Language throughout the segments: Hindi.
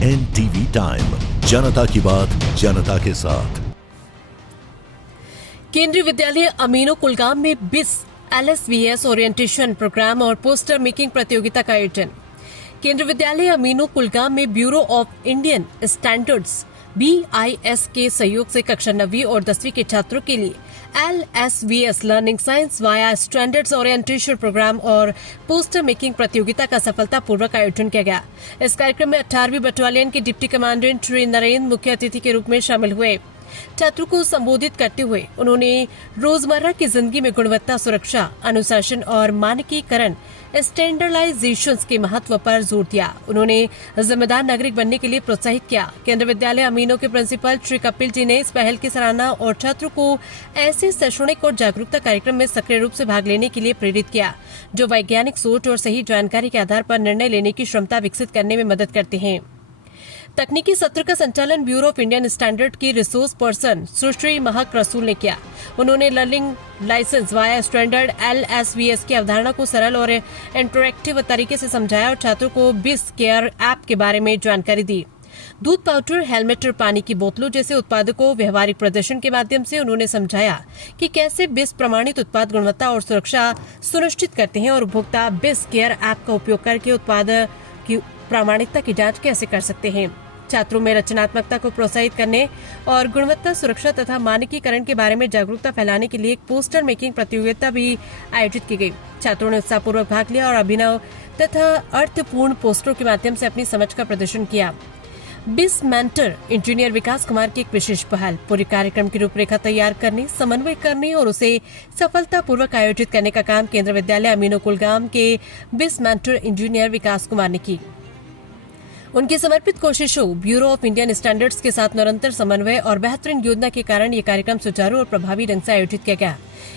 NTV टाइम, जनता की बात जनता के साथ। केंद्रीय विद्यालय अमीनो कुलगाम में 20 LSVS ओरिएंटेशन प्रोग्राम और पोस्टर मेकिंग प्रतियोगिता का आयोजन। केंद्रीय विद्यालय अमीनो कुलगाम में bureau of Indian standards BIS के सहयोग से कक्षा 9वीं और 10वीं के छात्रों के लिए LSVS learning science via standards orientation programme और पोस्टर मेकिंग प्रतियोगिता का सफलतापूर्वक आयोजन किया गया। इस कार्यक्रम में 18वीं बटालियन के डिप्टी कमांडेंट श्री नरेंद्र मुख्य अतिथि के रूप में शामिल हुए। छात्रों को संबोधित करते हुए उन्होंने रोजमर्रा की जिंदगी में गुणवत्ता, सुरक्षा, अनुशासन और मानकीकरण स्टैंडर्डाइजेशन के महत्व पर जोर दिया। उन्होंने जिम्मेदार नागरिक बनने के लिए प्रोत्साहित किया। केंद्रीय विद्यालय अमीनो के प्रिंसिपल श्री कपिल जी ने इस पहल की सराहना और छात्रों को ऐसे शैक्षणिक और जागरूकता कार्यक्रम में सक्रिय रूप से भाग लेने के लिए प्रेरित किया, जो वैज्ञानिक सोच और सही जानकारी के आधार पर निर्णय लेने की क्षमता विकसित करने में मदद करते हैं। तकनीकी सत्र का संचालन ब्यूरो ऑफ इंडियन स्टैंडर्ड की रिसोर्स पर्सन सुश्री महक रसूल ने किया। उन्होंने learning licence via standard LSVS की अवधारणा को सरल और इंटरैक्टिव तरीके से समझाया और छात्रों को BIS केयर ऐप के बारे में जानकारी दी। दूध पाउडर, हेलमेट और पानी की बोतलों जैसे उत्पादों को व्यवहारिक प्रदर्शन के माध्यम से उन्होंने समझाया कि कैसे BIS प्रमाणित उत्पाद गुणवत्ता और सुरक्षा सुनिश्चित करते हैं और उपभोक्ता BIS केयर ऐप का उपयोग करके उत्पाद की प्रामाणिकता की जांच कैसे कर सकते हैं। छात्रों में रचनात्मकता को प्रोत्साहित करने और गुणवत्ता, सुरक्षा तथा मानकीकरण के बारे में जागरूकता फैलाने के लिए एक पोस्टर मेकिंग प्रतियोगिता भी आयोजित की गई। छात्रों ने उत्साहपूर्वक भाग लिया और अभिनव तथा अर्थपूर्ण पोस्टरों के माध्यम से अपनी समझ का प्रदर्शन किया। BIS मेंटर इंजीनियर विकास कुमार की एक विशेष पहल पूरे कार्यक्रम की रूपरेखा तैयार करने, समन्वय करने और उसे सफलतापूर्वक आयोजित करने का काम केंद्रीय विद्यालय अमीनो कुलगाम के BIS मेंटर इंजीनियर विकास कुमार ने की। उनकी समर्पित कोशिशों, ब्यूरो ऑफ इंडियन स्टैंडर्ड्स के साथ निरंतर समन्वय और बेहतरीन योजना के कारण ये कार्यक्रम सुचारू और प्रभावी ढंग से आयोजित किया गया।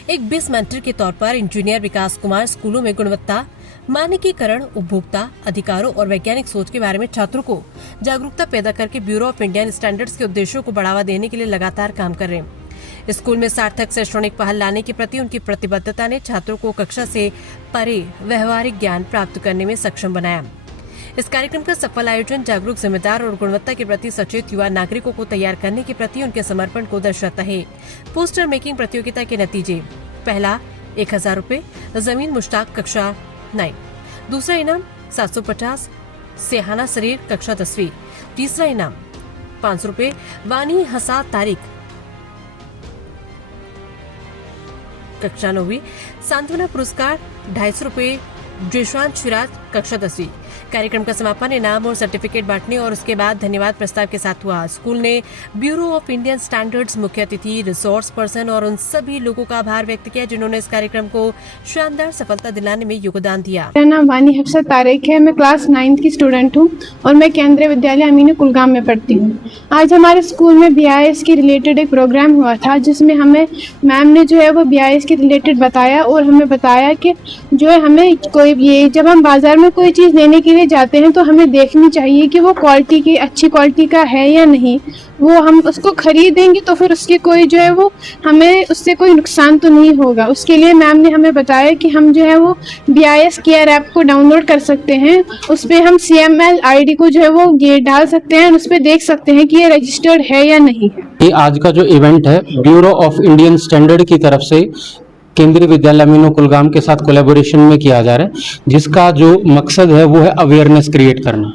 एक BIS मेंटर के तौर पर इंजीनियर विकास कुमार स्कूलों में गुणवत्ता, मानकीकरण, उपभोक्ता अधिकारों और वैज्ञानिक सोच के बारे में छात्रों को जागरूकता पैदा करके ब्यूरो ऑफ इंडियन स्टैंडर्ड्स के उद्देश्यों को बढ़ावा देने के लिए लगातार काम कर रहे हैं। स्कूल में सार्थक शैक्षणिक पहल लाने के प्रति उनकी प्रतिबद्धता ने छात्रों को कक्षा से परे व्यवहारिक ज्ञान प्राप्त करने में सक्षम बनाया। इस कार्यक्रम का सफल आयोजन जागरूक, जिम्मेदार और गुणवत्ता के प्रति सचेत युवा नागरिकों को तैयार करने के प्रति उनके समर्पण को दर्शाता है। पोस्टर मेकिंग प्रतियोगिता के नतीजे: पहला 1000 रूपए जमीन मुश्ताक कक्षा 9, दूसरा इनाम 750 सेहाना शरीर कक्षा 10वीं, तीसरा इनाम 500 रूपए वानी हसा तारिक कक्षा 9वीं, सांत्वना पुरस्कार 250 रूपए जयशांत शिराज कक्षा 10वीं। कार्यक्रम का समापन इनाम और सर्टिफिकेट बांटने और उसके बाद धन्यवाद प्रस्ताव के साथ हुआ। स्कूल ने ब्यूरो ऑफ इंडियन स्टैंडर्ड्स, मुख्य अतिथि, रिसोर्स पर्सन और उन सभी लोगों का आभार व्यक्त किया जिन्होंने इस कार्यक्रम को शानदार सफलता दिलाने में योगदान दिया। मेरा नाम वानी हफ्सा तारिक है। मैं क्लास 9th की स्टूडेंट हूँ और मैं केंद्रीय विद्यालय अमीनो कुलगाम में पढ़ती हूँ। आज हमारे स्कूल में BIS के रिलेटेड एक प्रोग्राम हुआ था जिसमें हमें मैम ने जो है वो BIS के रिलेटेड बताया और हमें बताया कि जो है हमें कोई ये जब हम बाजार में कोई चीज़ लेने के लिए जाते हैं तो हमें देखनी चाहिए कि वो क्वालिटी की, अच्छी क्वालिटी का है या नहीं। वो हम उसको खरीदेंगे तो फिर उसके कोई जो है वो हमें उससे कोई नुकसान तो नहीं होगा। उसके लिए मैम ने हमें बताया कि हम जो है वो BIS केयर ऐप को डाउनलोड कर सकते हैं। उस पर हम CML ID को जो है वो ये डाल सकते हैं, उस पर देख सकते हैं कि ये रजिस्टर्ड है या नहीं है। ये आज का जो इवेंट है ब्यूरो ऑफ इंडियन स्टैंडर्ड की तरफ से केंद्रीय विद्यालय अमीनो कुलगाम के साथ कोलैबोरेशन में किया जा रहा है, जिसका जो मकसद है वो है अवेयरनेस क्रिएट करना।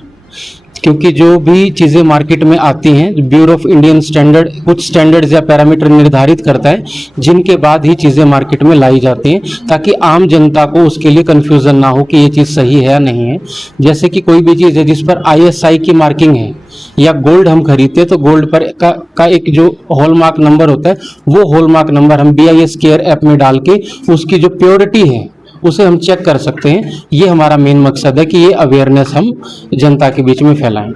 क्योंकि जो भी चीज़ें मार्केट में आती हैं, ब्यूरो ऑफ इंडियन स्टैंडर्ड कुछ स्टैंडर्ड्स या पैरामीटर निर्धारित करता है जिनके बाद ही चीज़ें मार्केट में लाई जाती हैं, ताकि आम जनता को उसके लिए कन्फ्यूज़न ना हो कि ये चीज़ सही है या नहीं है। जैसे कि कोई भी चीज़ है जिस पर ISI की मार्किंग है या गोल्ड हम खरीदते हैं तो गोल्ड पर का एक जो हॉलमार्क नंबर होता है, वो हॉलमार्क नंबर हम BIS केयर ऐप में डाल के उसकी जो प्योरिटी है उसे हम चेक कर सकते हैं। ये हमारा मेन मकसद है कि ये अवेयरनेस हम जनता के बीच में फैलाएं।